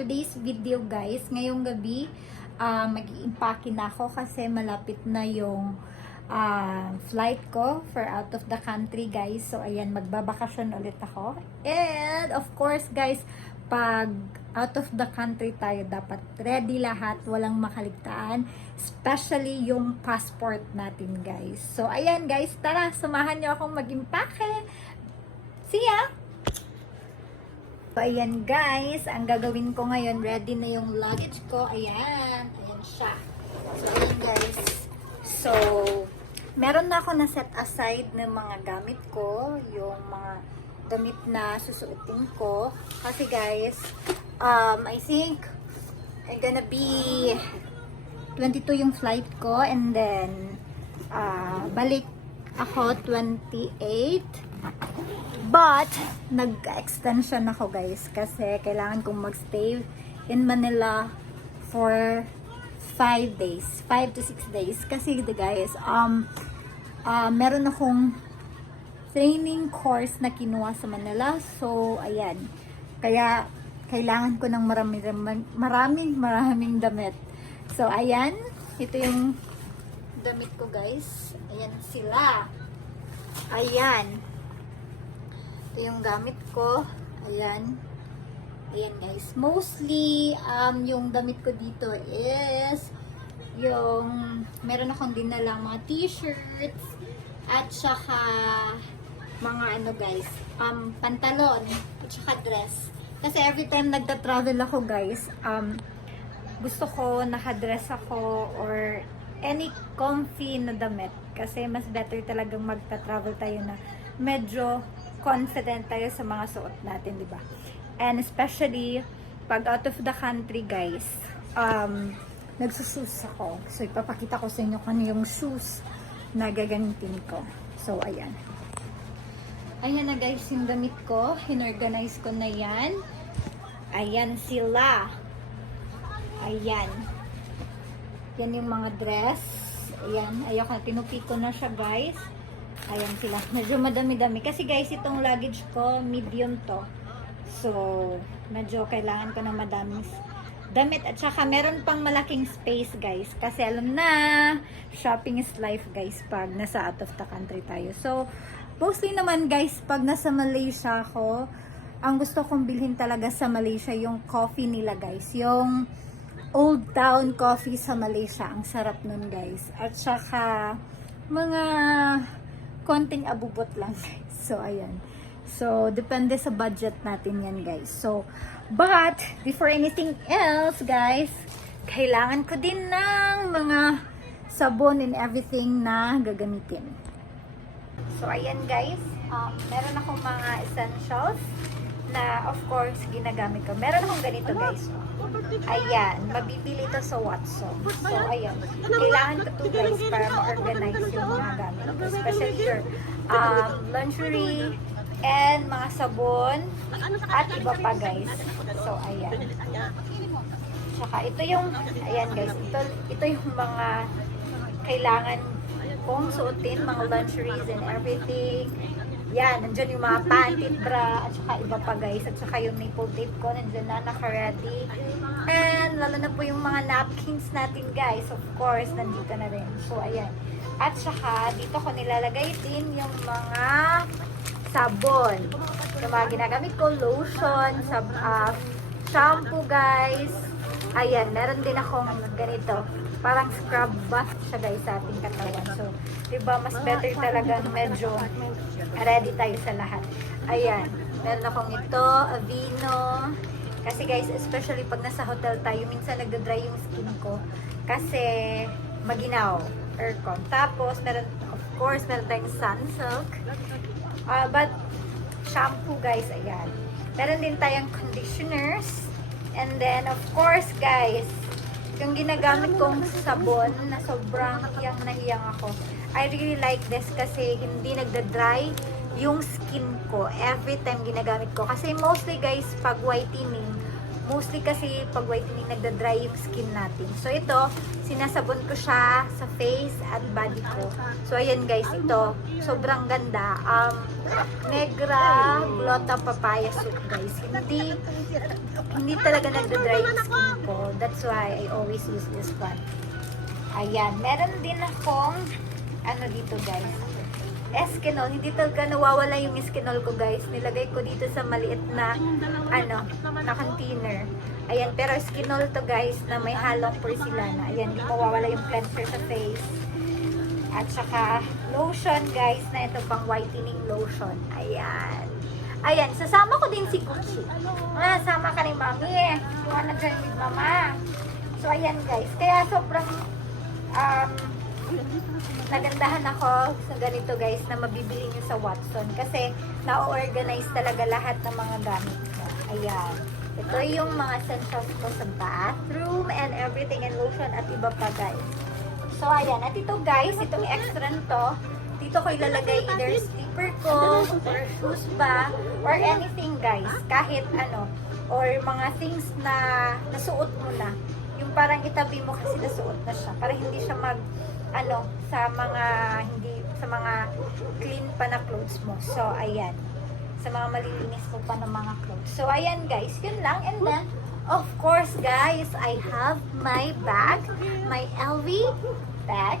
today's video guys, ngayong gabi, mag-i-impake na ako kasi malapit na yung flight ko for out of the country guys. So ayan, magbabakasyon ulit ako. And of course guys, pag out of the country tayo, dapat ready lahat, walang makaligtaan, especially yung passport natin guys. So ayan guys, tara, samahan nyo akong mag-impake. See ya! So, ayan guys, ang gagawin ko ngayon, ready na yung luggage ko. Ayan, ayan siya. So, ayan guys. So, meron na ako na set aside ng mga gamit ko, yung mga damit na susuotin ko. Kasi guys, I think I'm gonna be 22 yung flight ko, and then balik ako 28. But, nag-extension ako guys kasi kailangan kong magstay in Manila for 5 days. 5 to 6 days. Kasi guys, meron akong training course na kinuha sa Manila. So, ayan. Kaya, kailangan ko ng maraming damit. So, ayan. Ito yung damit ko guys. Ayan sila. Ayan. Ito yung gamit ko. Ayan. Ayan guys. Mostly, yung damit ko dito is yung meron akong dinalang mga t-shirts at saka mga ano guys, pantalon at saka dress. Kasi every time nagta-travel ako guys, gusto ko naka-dress ako or any comfy na damit. Kasi mas better talagang magta-travel tayo na medyo confident tayo sa mga suot natin, di ba? And especially pag out of the country, guys, nagsusus ako. So ipapakita ko sa inyo kung ano yung shoes na gagamitin ko. So ayan. Ayan na guys yung damit ko. Inorganize ko na yan. Ayan sila. Ayan. Yan yung mga dress. Ayan. Ayoko na. Tinupi ko na siya guys. Ayan sila. Medyo madami-dami. Kasi guys, itong luggage ko, medium to. So, medyo kailangan ko ng madami damit. At saka, meron pang malaking space, guys. Kasi alam na, shopping is life, guys, pag nasa out of the country tayo. So, mostly naman, guys, pag nasa Malaysia ako, ang gusto kong bilhin talaga sa Malaysia, yung coffee nila, guys. Yung Old Town Coffee sa Malaysia. Ang sarap nun, guys. At saka, mga konting abubot lang guys. So ayan. So depende sa budget natin yan guys. So but before anything else guys, kailangan ko din ng mga sabon and everything na gagamitin. So ayan guys, meron akong mga essentials na of course ginagamit ko. Meron akong ganito guys. Ayan, mabibili ito sa Watson. So ayan, kailangan ko to guys para ma-organize yung mga gamit ko. Especially your lingerie and mga sabon at iba pa guys. So ayan. Saka ito yung, ayan guys, ito yung mga kailangan kong suotin, mga lingeries and everything. Yan, nandyan yung mga panty, bra, at saka iba pa guys. At saka yung nipple tape ko, nandyan na, naka-ready. And lalo na po yung mga napkins natin guys. Of course, nandito na rin. So, ayan. At saka, dito ko nilalagay din yung mga sabon. Yung mga ginagamit ko, lotion, shampoo guys. Ayan, meron din akong ganito. Parang scrub bath siya guys sa ating katawan. So, diba, mas better talagang medyo ready tayo sa lahat. Ayan, meron akong ito, Aveeno. Kasi guys, especially pag nasa hotel tayo, minsan nagda-dry yung skin ko. Kasi maginaw, aircon. Tapos, meron, of course, meron tayong Sunsilk. But, shampoo guys, ayan. Meron din tayong conditioners. And then, of course, guys, yung ginagamit kong sabon na sobrang hiyang na hiyang ako. I really like this kasi hindi nagda-dry yung skin ko every time ginagamit ko. Kasi mostly guys, pag whitening, Mostly kasi pag whitening, nagda-dry yung skin natin. So ito, sinasabon ko siya sa face at body ko. So ayan guys, ito, sobrang ganda. Negra Glota Papaya Soup guys. Hindi talaga nagda-dry yung skin ko. That's why I always use this one. Ayan, meron din akong ano dito guys, Eskinol. Hindi talaga nawawala yung Eskinol ko guys. Nilagay ko dito sa maliit na na container. Ayan, pero Eskinol to guys na may halong porcelana. Ayan, hindi mawawala yung cleanser sa face. At saka lotion guys, na ito pang whitening lotion. Ayan. Ayan, sasama ko din si Gucci. Sama ka ni Mami. You wanna join with Mama? So ayan guys, kaya sobrang nagandahan ako sa ganito guys na mabibili nyo sa Watson kasi na-organize talaga lahat ng mga gamit mo. Ayan. Ito yung mga essentials ko sa bathroom and everything and lotion at iba pa guys. So ayan. At ito guys, itong extra to, dito ko ilalagay either slipper ko or shoes ba or anything guys. Kahit ano. Or mga things na nasuot mo na. Yung parang itabi mo kasi nasuot na siya. Para hindi siya sa mga clean pa na clothes mo. So, ayan. Sa mga malilinis mo pa ng mga clothes. So, ayan guys. Yun lang. And then, of course guys, I have my bag. My LV bag.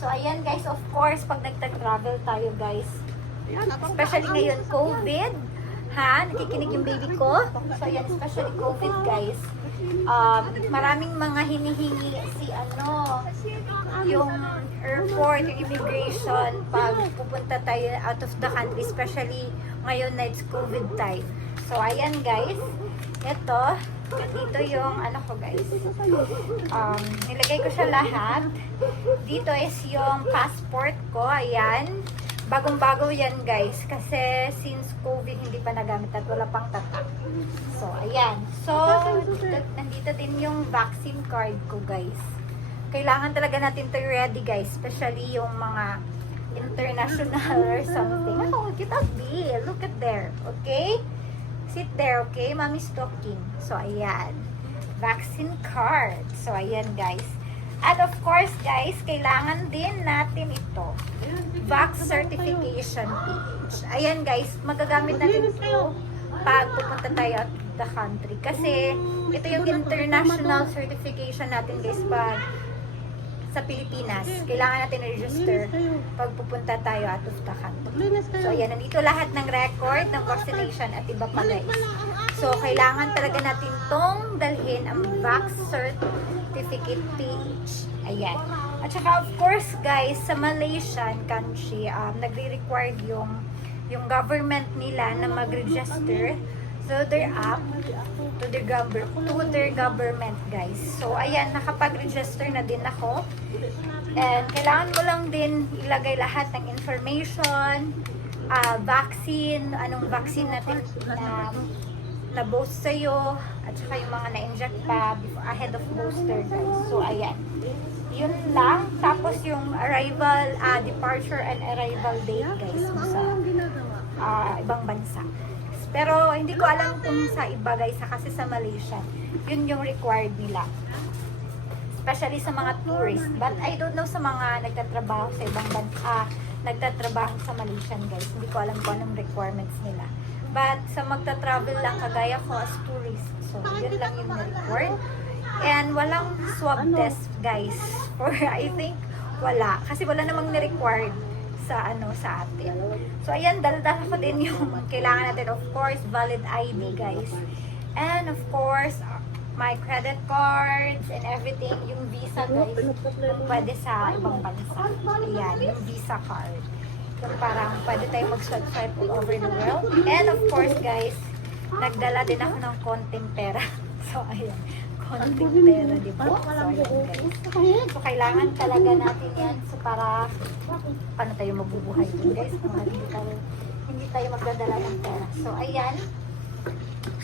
So, ayan guys. Of course, pag nagta-travel tayo guys. Especially ngayon, COVID. Nakikinig yung baby ko. So, ayan. Especially COVID guys. Maraming mga hinihingi yung airport, yung immigration pag pupunta tayo out of the country, especially ngayon na it's COVID time. So ayan guys, ito dito yung ko guys, nilagay ko siya lahat. Dito is yung passport ko. Ayan, bagong-bago yan guys kasi since COVID hindi pa nagamit at wala pang tatak. So ayan, so nandito din yung vaccine card ko guys. Kailangan talaga natin to ready guys, especially yung mga international or something. Look at that, look at there, okay? Sit there, okay? Mommy's talking. So ayan, vaccine card. So ayan guys. And of course guys, kailangan din natin ito, Vax Certification page. Ayan guys, magagamit natin ito pag pupunta tayo out of the country. Kasi ito yung international certification natin guys pag sa Pilipinas. Kailangan natin register pag pupunta tayo out of the country. So ayan, nandito lahat ng record ng vaccination at iba pa guys. So kailangan talaga natin tong dalhin ang Vax Certificate page. Ayan. At saka of course guys, sa Malaysian country, nagre-required yung government nila na mag-register so their app to their government guys. So ayan, nakapag-register na din ako. And kailangan mo lang din ilagay lahat ng information, vaccine, anong vaccine natin na boost sa'yo, at saka yung mga na-inject pa before, ahead of booster guys. So ayan, yun lang. Tapos yung arrival, departure and arrival date guys sa ibang bansa. Pero hindi ko alam kung sa iba guys, kasi sa Malaysia, yun yung required nila. Especially sa mga tourists. But I don't know sa mga nagtatrabaho sa ibang bansa, nagtatrabaho sa Malaysian guys. Hindi ko alam kung anong requirements nila. But sa magta-travel lang kagaya ko as tourist. So yun lang yung na-required. And walang swab test guys. For I think wala. Kasi wala namang na-required sa atin. So ayan, dala-dala ko din yung kailangan natin, of course, valid ID guys. And of course, my credit cards and everything, yung visa guys, yung pwede sa ibang bansa. Ayan, yung visa card. Yung parang pwede tayo mag-swipe all over the world. And of course guys, nagdala din ako ng konting pera. So ayan, konting pera, di ba? So ayan guys. So kailangan talaga natin yan. So para paano tayo mabubuhay dun guys? Kung hindi tayo magdadala ng pera. So ayan.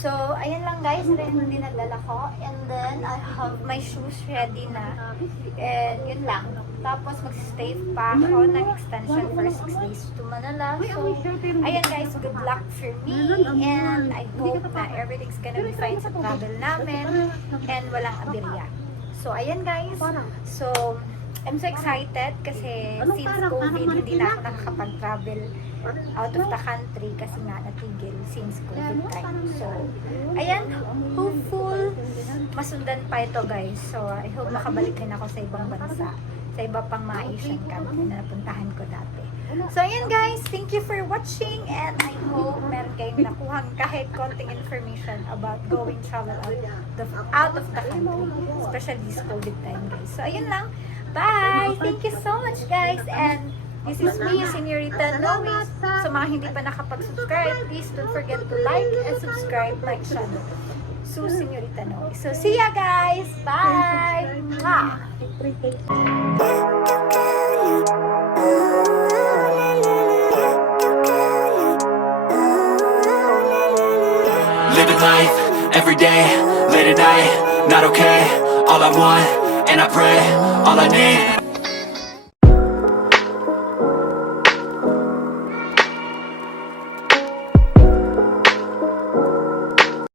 So, ayan lang guys, rin yung dinadala ko. And then, I have my shoes ready na. And yun lang. Tapos, mag-stay pa ako ng extension for 6 days to Manila. So, ayan guys, good luck for me. And I hope na everything's gonna be fine sa travel namin. And walang aberya. So, ayan guys. So, I'm so excited kasi since COVID, hindi na ako nakakapag-travel out of the country kasi nga natigil since COVID time. So, ayan, hopeful masundan pa ito guys. So, I hope makabalik din ako sa ibang bansa, sa iba pang mga Asian country na napuntahan ko dati. So, ayan guys, thank you for watching and I hope meron kayong nakuhang kahit konting information about going travel out of the country, especially this COVID time guys. So, ayan lang. Bye! Thank you so much guys and this is me, Señorita Noe. Sa mga hindi pa nakapag-subscribe, please don't forget to like and subscribe my channel. So, Señorita Noe. So, see ya guys! Bye! Mwah! Living life, every day, late at night, not okay. All I want, and I pray, all I need